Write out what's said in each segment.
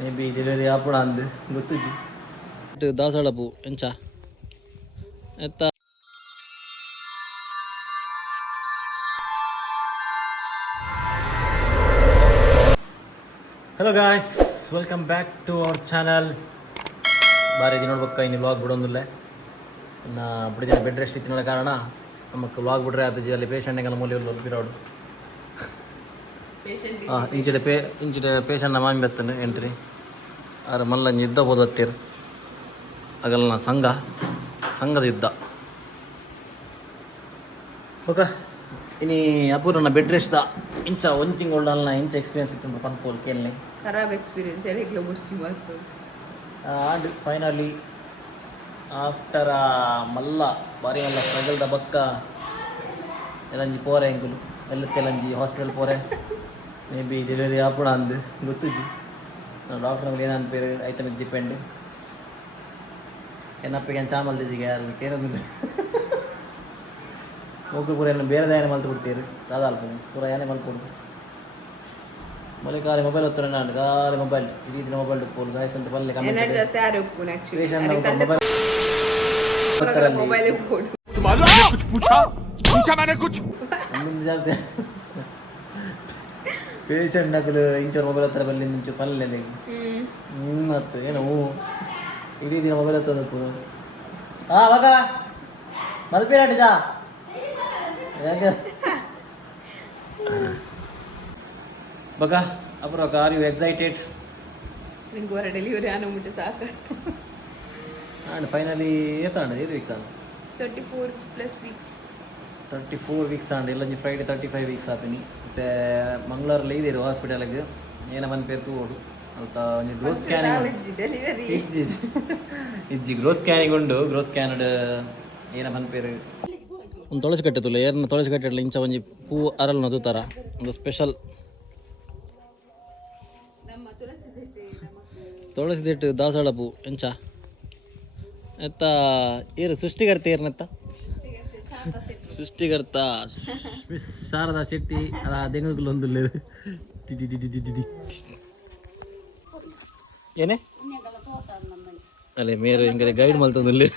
Maybe delivery ಆಪುಣ ಅಂದು ಗೊತ್ತುಜಿ ದಾಸವಾಳ ಪೂ ಎಂಚ ಎತ್ತ. Hello guys, welcome back to our channel. ಬಾರಿ ಇದು ನೋಡ್ಬೇಕು ಇನ್ನು ವ್ಲಾಗ್ ಬಿಡೋದಿಲ್ಲ. ಇನ್ನು ಬಿಡಿದಿನ ಬೆಡ್ ರೆಸ್ಟ್ ಇತ್ತಿನ ಕಾರಣ ನಮಗೆ ವ್ಲಾಗ್ ಬಿಡ್ರೆ ಅದು ಅಲ್ಲಿ ಪೇಷಂಟ್ಗೆಲ್ಲ ಮೂಲೆ ಬಿರೋಡು ಇಂಚಿಡೆ ಪೇಷಂಟ್ನ ಮಾಮಿ ಬತ್ತನು ಎಂಟ್ರಿ ಆದ್ರೆ ಮಲ್ಲ ಯುದ್ಧ ಬೋದು ಹತ್ತಿರ ಆಗಲ್ಲ ಸಂಘದ ಯುದ್ಧ ಓಕೆ. ಇನಿ ಅಪೂರ್ವನ ಬೆಡ್ ರೆಸ್ಟ್ ಇಂಚ ಒಂದು ತಿಂಗಳ ಇಂಚ ಎಕ್ಸ್ಪೀರಿಯನ್ಸ್ ಇತ್ತು ಪನ್ಪೋಲ್ ಕೇಳಲಿ ಖರಾಬ್ ಎಕ್ಸ್ಪೀರಿಯನ್ಸ್ ಎಲ್ಲ ಮುಡ್ಚಿ ಮಾತು ಆ್ಯಂಡ್ ಫೈನಲಿ ಆಫ್ಟರ್ ಮಲ್ಲ ಬಾರಿ ಮಲ್ಲ ಸ್ಟ್ರಗಲ್ದ ಬಕ್ಕ ಎಲ್ಲಂಜಿ ಪೋರೆ ಎಂಕುಲು ಎಲ್ಲತ್ತೆಲ್ಲಂಜಿ ಹಾಸ್ಪಿಟಲ್ ಪೋರೆ ಮೇಬಿ ಡೆಲಿವರಿ ಆಪುಣ ಅಂದು ಗೊತ್ತುಜಿ ಡಾಕ್ಟರ್ ಏನು ಅನ್ಪೇರು ಐತ ಮೇಲೆ ಡಿಪೆಂಡ್ ಏನಪ್ಪಿಗೆ ಚಾಮಲ್ ದಿಜಿಗೆ ಯಾರು ಕೇಳೋದಿಲ್ಲ ಮೂಕು ಪೂರ ಏನು ಬೇರೆ ಏನೇ ಮಲ್ತು ಬಿಡ್ತೀರಿ ದಾದಾಲ್ಪ ಪೂರ ಏನೇ ಮಲ್ಕೊಡು ಮಳೆ ಖಾಲಿ ಮೊಬೈಲ್ ಹೊತ್ತಾರೆ ನಾನು ಖಾಲಿ ಮೊಬೈಲ್ ಇಡೀ ದಿನ ಮೊಬೈಲ್ ಉಪ್ಪು ಗಾಯಸ್ ಅಂತ ಬಲ್ಲೆ ಜಾಸ್ತಿ ಪೇಷಂಟ್ ನಕಲು ಇಂಚೂರು ಮೊಬೈಲ್ ಹತ್ರ ಬಲ್ಲಿ ಇಂಚು ಪಲ್ಲೆ ಮತ್ತು ಏನು ಇಡೀ ದಿನ ಮೊಬೈಲ್ ಹತ್ತೋದಕ್ಕೂ ಮಗ ಮಲ್ಪೇರಾಟಿಜಾ ಯಾಕೆ ಬಗ ಅಪೂರ್ವ ಆರ್ ಯು ಎಕ್ಸೈಟೆಡ್? ನಿಂಗೆ ಹೊರ ಡೆಲಿವರಿ ಆನಬಿಟ್ಟು ಸಾಕು. ಆ್ಯಂಡ್ ಫೈನಲಿ ಏತಾಂಡ 8 ವೀಕ್ಸ್ ಆಂಡ್ 34 ವೀಕ್ಸ್ ಆಂಡ್ ಇಲ್ಲ ಫ್ರೈಡೆ 35 ವೀಕ್ಸ್ ಆಪಿನಿ ಮತ್ತು ಮಂಗಳೂರಲ್ಲಿ ಇದ್ದೀರು ಹಾಸ್ಪಿಟಲ್ಗೆ ಏನ ಮನೆ ಪೇರು ತೂಡು ಅಂತ ಒಂದು ಗ್ರೋತ್ ಸ್ಕ್ಯಾನಿಂಗ್ ಇಜ್ಜಿ ಗ್ರೋತ್ ಸ್ಕ್ಯಾನಿಂಗ್ ಉಂಡು. ಗ್ರೋತ್ ಸ್ಕ್ಯಾನಡ್ ಏನ ಮನೆ ಪೇರು ಒಂದು ತುಳಸಿ ಕಟ್ಟೆ ತುಳು ಏರನ್ನ ತುಳಸಿ ಕಟ್ಟೆಲ್ಲ ಇಂಚ ಒಂಜಿ ಪೂ ಅರಲ್ ನದುತ್ತಾರ ಒಂದು ಸ್ಪೆಷಲ್ ತುಳಸಿ ದಿಟ್ಟು ದಾಸವಾಳ ಪೂ ಎಂಚ ಎತ್ತ ಏರು ಸೃಷ್ಟಿಕರ್ತ ಏರ್ನತ್ತ ಸೃಷ್ಟಿಕರ್ತ ಶಾರದಾ ಶೆಟ್ಟಿ ಅಲ್ಲ ದೆಂಗಲು ಒಂದು ಏನೇ ಅಲ್ಲೇ ಮೇರು ಹಿಂಗೆ ಗೈಡ್ ಮಲ್ತಂದಲ್ಲಿ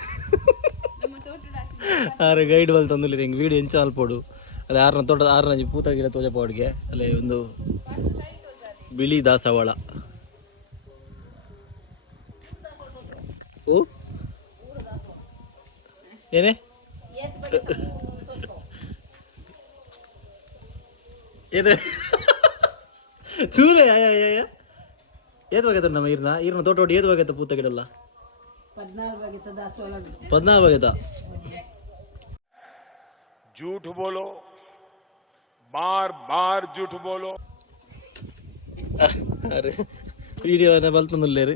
ಆರೆ ಗೈಡ್ ಮಲ್ತಂದಲ್ಲಿ ಹಿಂಗೆ ವೀಡಿಯೋ ಎಂಚ ಅಲ್ಪೋಡು ಅಲ್ಲ ಆರನ ತೋಟದ ಆರನ ಪೂತ ಗಿಡ ತೋಜಪಾಡಿಗೆ ಅಲ್ಲೇ ಒಂದು ಬಿಳಿ ದಾಸವಾಳ ಓ ಏನೇ ಏದು ತೂಲೆ ಏದು ಬಾಗೈತ ನಮ್ಮ ಈರ್ನ ತೋಟ ಹೊಡಿ ಏದು ಬಾಗೈತ ಪೂತ ಗಿಡಲ್ಲ 14 ಬಾಗೈತ. झूठ बोलो, बार बार झूठ बोलो. ಅರೆ ವಿಡಿಯೋನ ಬಲ್ತಂದುಲ್ಲೇರು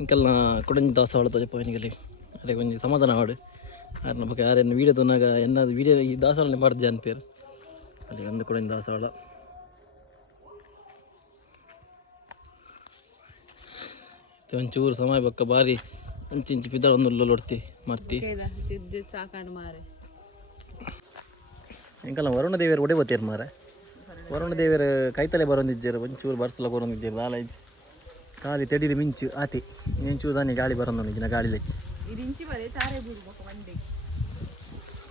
ಇಂಕಲ್ನ ಕೊಡಂಜಿ ದಾಸವಾಳ ತೋಜಪ್ಪನಿಗಲ್ಲಿ ಅದೇ ಕೊಂಚ ಸಮಾಧಾನ ಮಾಡು ಯಾರನ್ನ ಬಗ್ಗೆ ಯಾರೇನು ವೀಡಿಯೋ ತೊನಾಗ ಎನ್ನದು ವೀಡಿಯೋ ಈ ದಾಸವಾಳನೆ ಮಾಡ್ದೆ ಅನ್ಪೇರು ಅಲ್ಲಿ ಒಂದು ಕೊಡಂಜಿ ದಾಸವಾಳ ಒಂಚೂರು ಸಮಯ ಬಕ್ಕ ಬಾರಿ ಇಂಚಿ ಬಿದ್ದ ಒಂದು ಲೊಡ್ತಿ ಮಾಡ್ತಿ ಇಂಕಲ್ಲ ವರುಣ ದೇವಿಯರು ಒಡೆ ಬತ್ತೀರು ಮಾರೆ ವರುಣ ದೇವಿಯರು ಕೈತಲೆ ಬರೋಂದಿದ್ದಾರೆ ಒಂಚೂರು ಬರ್ಸಲ ಬರೋಂದಿದ್ದಾರೆ ದಾಲ ಇಂಚು ಖಾಲಿ ತೆಡೀರಿ ಮಿಂಚು ಆತಿ ಮಿಂಚು ದಾನಿ ಗಾಳಿ ಬರೋದು ನಿನ್ನ ಗಾಳಿ ಲೆಚ್ಚಿ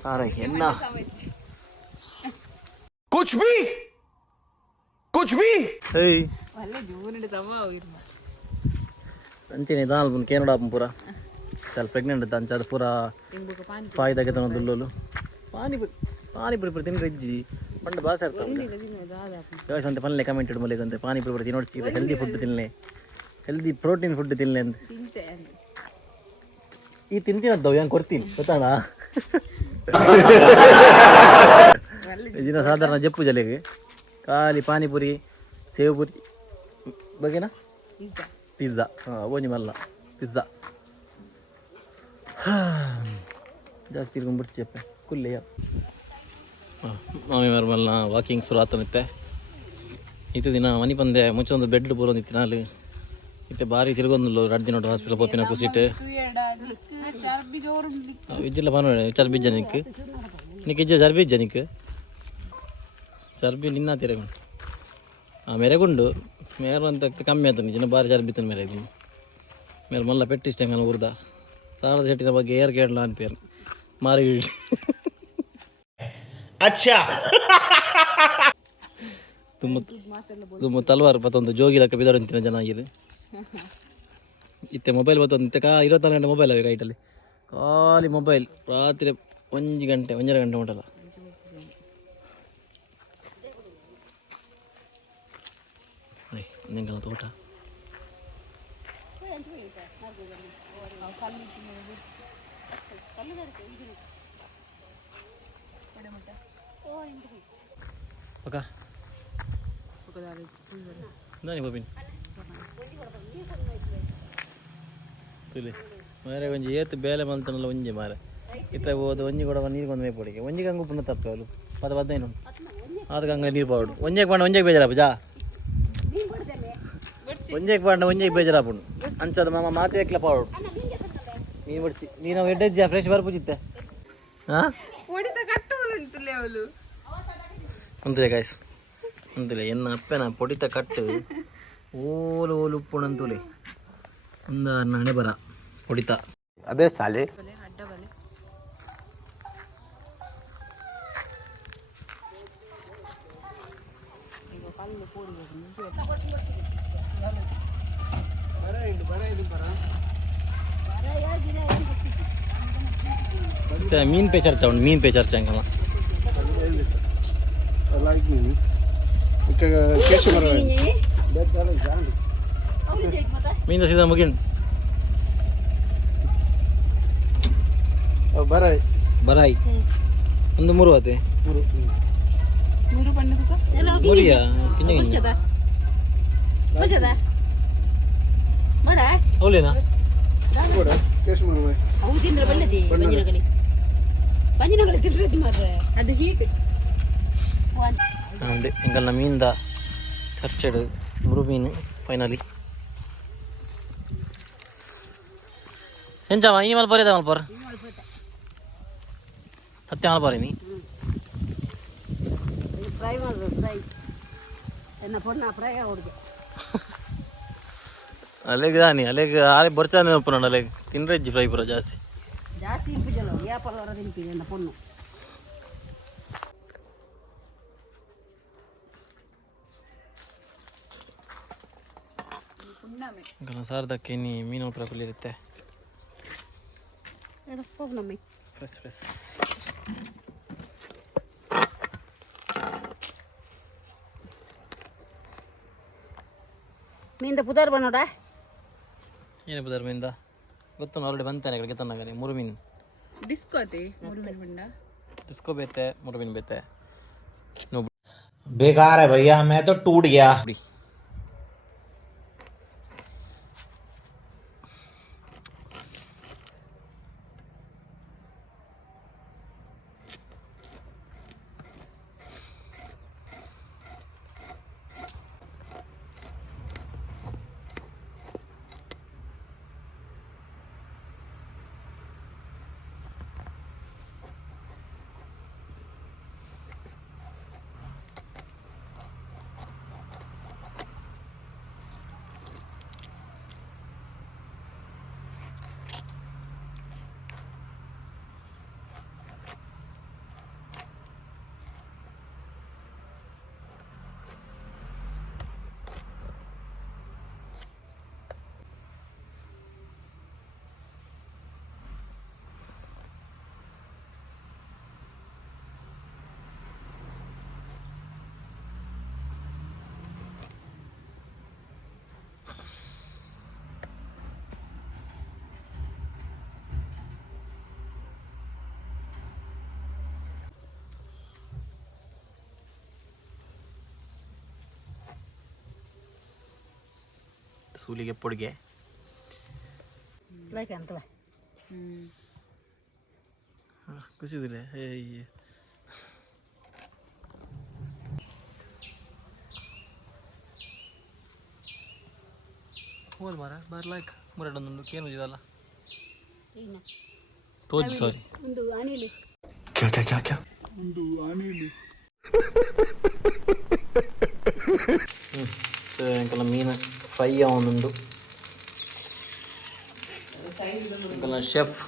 ತಾರ ಎನ್ನ कुछ भी ಏಯ್ ಅಂಚಿನಿ ದಾಲ್ ಬನ್ ಕೇನಡ ಪೂರ ಚಲ್ ಪ್ರೆಗ್ನೆಂಟ್ ಇದ್ದ ಅಂಚ ಅದು ಪೂರ ಫಾಯ್ದಾಗೆ ತನೋ ದುಲ್ಲೋಲು ಪಾನಿಪುರಿ ಪುರಿ ತಿನ್ರಿ ಇಜ್ಜಿ ಪಂಡ ಬಾಸ ಇರ್ತಾವೆ ಯೋಶಂತೆ ಪಲ್ಲೆ ಕಮೆಂಟ್ ಇಡು ಮಲ್ಲಿಗಂತೆ ಪಾನಿಪುರಿ ಪುರಿ ತಿನ್ನೋಡ್ಚಿ ಹೆಲ್ದಿ ಫುಡ್ ತಿನ್ಲೆ ಹೆಲ್ದಿ ಪ್ರೋಟೀನ್ ಫುಡ್ ತಿನ್ಲೆ ಅಂತ ಈ ತಿಂತೀನದ್ದವು ಹೆಂಗೆ ಕೊಡ್ತೀನಿ ಗೊತ್ತಾಣ ಇದನ್ನ ಸಾಧಾರಣ ಜಪ್ಪು ಜಲೆಗೆ ಖಾಲಿ ಪಾನಿಪುರಿ ಸೇವ್ ಪುರಿ ಬಗ್ಗೆನಾ ಪಿಜ್ಜಾ ಓನಿ ಮಲ್ಲ ಪಿಜ್ಜಾ ಜಾಸ್ತಿ ಇರ್ಕೊಂಡ್ಬಿಡ್ಚಪ್ಪ ಕುಲ್ಲೆಯ ಮಾಮಿ ಮಲ್ಲ ವಾಕಿಂಗ್ ಶುರು ಆತನಿತ್ತೆ ಇದು ದಿನ ಮನೆ ಬಂದೆ ಮುಂಚೆ ಒಂದು ಬೆಡ್ ಬರೋಂದಿತ್ತು ನಾಲ್ ಇತ್ತೆ ಬಾರಿ ತಿರುಗೊಂದು 2 ದಿನ ಹಾಸ್ಪಿಟಲ್ ಪೋಪಿನ ಕುಸಿಟ್ಟು ಇಜ್ಜಿಲ್ಲ ಬಾನು ಚರ್ಬಿ ಜನಕ್ಕೆ ನಿಕ್ಕೆ ಇಜ್ಜ ಚರ್ಬಿ ಜನಕ್ಕೆ ಚರ್ಬಿ ನಿನ್ನ ತಿರಗೊಂಡು ಮೆರೆಗುಂಡು ಮೇರೆ ಅಂತ ಕಮ್ಮಿ ಆಯ್ತು ನಿಜ ಭಾರಿ ಜಾರಿ ಬಿತ್ತನ ಮೇಲೆ ಇದು ಮೇಲೆ ಮಲ್ಲ ಪೆಟ್ಟಿಷ್ಟ ಹಂಗನ ಉರ್ದ ಸಾರದ ಶೆಟ್ಟಿನ ಬಗ್ಗೆ ಏರ್ ಕೇಳಲ್ಲ ಅನ್ಪೇರು ಮಾರಿ ಅಚ್ಚಾ ತುಂಬ ತಲ್ವಾರು ಮತ್ತೊಂದು ಜೋಗಿಲಕ್ಕ ಬಿದೋರಂತಿನ ಜನ ಆಗಿದೆ ಇತ್ತೆ ಮೊಬೈಲ್ ಬತ್ತೊಂದು ಇತ್ತೆ 24 ಗಂಟೆ ಮೊಬೈಲ್ ಅವೆ ಕೈಟಲ್ಲಿ ಖಾಲಿ ಮೊಬೈಲ್ ರಾತ್ರಿ 1 ಗಂಟೆ 1.5 ಗಂಟೆ ಉಂಟಲ್ಲ ನಿಂಗನ ತೋಟ ಪಕ್ಕ ನಾನಿ ಬಾಬಿನ್ ತುಲಿ ಮಾರೆ ಒಂಜಿ ಏತು ಬೇಲೆ ಮಲ್ತನಲ್ಲ ಒಂಜಿ ಮಾರೆ ಇತ್ತ ಹೋದ ಒಂಜಿ ಕೂಡ ನೀರಿಗೊಂದು ಮೇ ಪೋಡಿಗೆ ಒಂಜಿಗೆ ಹಂಗು ಪುನಃ ತಪ್ಪೆ ಅವಳು 15 ಅದಕ್ಕೆ ಹಂಗೆ ನೀರು ಪಾಡು ಒಂಜೆಗೆ ಪಾಂಡ ಒಂಜೆಗೆ ಬೇಜಾರಪ್ಪ ಜಾ ಒಂಜೆಗೆ ಪಾಂಡ ಒಂಜೆಗೆ ಬೇಜಾರಪ್ಪು ಅಂಚದ ಮಾಮ ಮಾತೆ ಎಕ್ಲ ಪಾಡು ನೀನು ಬಿಡ್ಚಿ ನೀನು ಎಡ್ಡೆಜ್ಜಾ ಫ್ರೆಶ್ ಬರ್ಪುಜಿತ್ತೆ ಹಾಂ ಅಂತಿಲ್ಲ ಗಾಯ್ಸ್ ಅಂತಿಲ್ಲ ಎನ್ನ ಅಪ್ಪೆನ ಪೊಡಿತ ಕಟ್ಟು ಓಲು ಓಲು ಉಪ್ಪುಣಂತುಲೆ ಒಂದು ಹಣೆ ಬರ ಹೊಡಿತ ಅದೇ ಸಾಲೆ ಮೀನ್ ಪೇ ಚರ್ಚಾ ಉಂಟು ಮೀನ್ ಪೇ ಚರ್ಚಾ ಅಂಕಲ್ಲ ಮೀನು ಸೀದಾ ಮುಗಿನ್ ಬರಾಯಿ ಒಂದು 3 ಆತೆ ಮುರಿಯಾ ಕಿಂಜ ಅವಲೇನಾ ಅಂದೆ ಎಂಗಲ್ನ ಮೀನ್ದ ಚರ್ಚೆಡು ಮುರು ಮೀನು ಫೈನಲಿ ಎಂಚವ ಈ ಮಲ್ಪರ್ ಇದೆ ಮಲ್ಪರ್ ಸತ್ಯ ಮಲ್ಪರ್ ನೀ ಫ್ರೈ ಮಾಡ್ಬೇಕು ಫ್ರೈ ಎನ್ನ ಪೊಣ್ಣ ಫ್ರೈ ಹುಡುಗ ಅಲೆಗೆ ದಾನಿ ಅಲೆಗೆ ಆಲೆ ಬರ್ಚಾ ನೆನಪು ನಾನು ಅಲೆಗೆ ತಿನ್ರಜ್ಜಿ ಫ್ರೈ ಪುರ ಜಾಸ್ತಿ ಜಾಸ್ತಿ ತಿನ್ಪಿಜಲ್ಲ ಯಾಪಲ್ ವರ ತಿನ್ಪಿದೆ ಎನ್ನ ಪೊಣ್ಣು ಸಾರದಕ್ಕೆ ನೀ ಮೀನು ಪುರ ಇರುತ್ತೆ ಪೊಣ್ಣಮ್ಮಿ ಫ್ರೆಶ್ ಫ್ರೆಶ್ ಮೀಂದ ಪುದಾರ್ ಬನ್ನೋಡ ಏನು ಬುದಾರ ಮೀನ್ದ ಗೊತ್ತು ಆಲ್ರೆಡಿ ಬಂತಾನೆ ಕಡೆ ಗೆತ್ತನಾಗ ಮುರು ಮೀನು ಡಿಸ್ಕೋತೆ ಮುರುಮನ್ ಬಂಡ ಡಿಸ್ಕೋ ಬೇತೆ ಮುರು ಮೀನು ಬೇತೆ बेकार है भैया मैं तो टूट गया ಸೂಲಿಗೆ ಪುಡಿಗೆ ಲೈಕ್ ಅಂತಲ್ಲ ಖುಷಿದಿಲ್ಲ ಏಯ್ ಹೋಲ್ ಮಾರ ಬರ್ಲಾಯ್ಕ ಮುರಡೊಂದು ಕೇನು ಇದಲ್ಲ ತೋಜ್ ಸಾರಿ ಒಂದು ಅನಿಲು क्या क्या क्या क्या ಒಂದು ಆನೆಲಿ ಇಂಕಲ ಮೀನು ಫ್ರೈ ಆವೊಂದುಂಡು ಇಂಕಲ್ನ ಶೆಫ್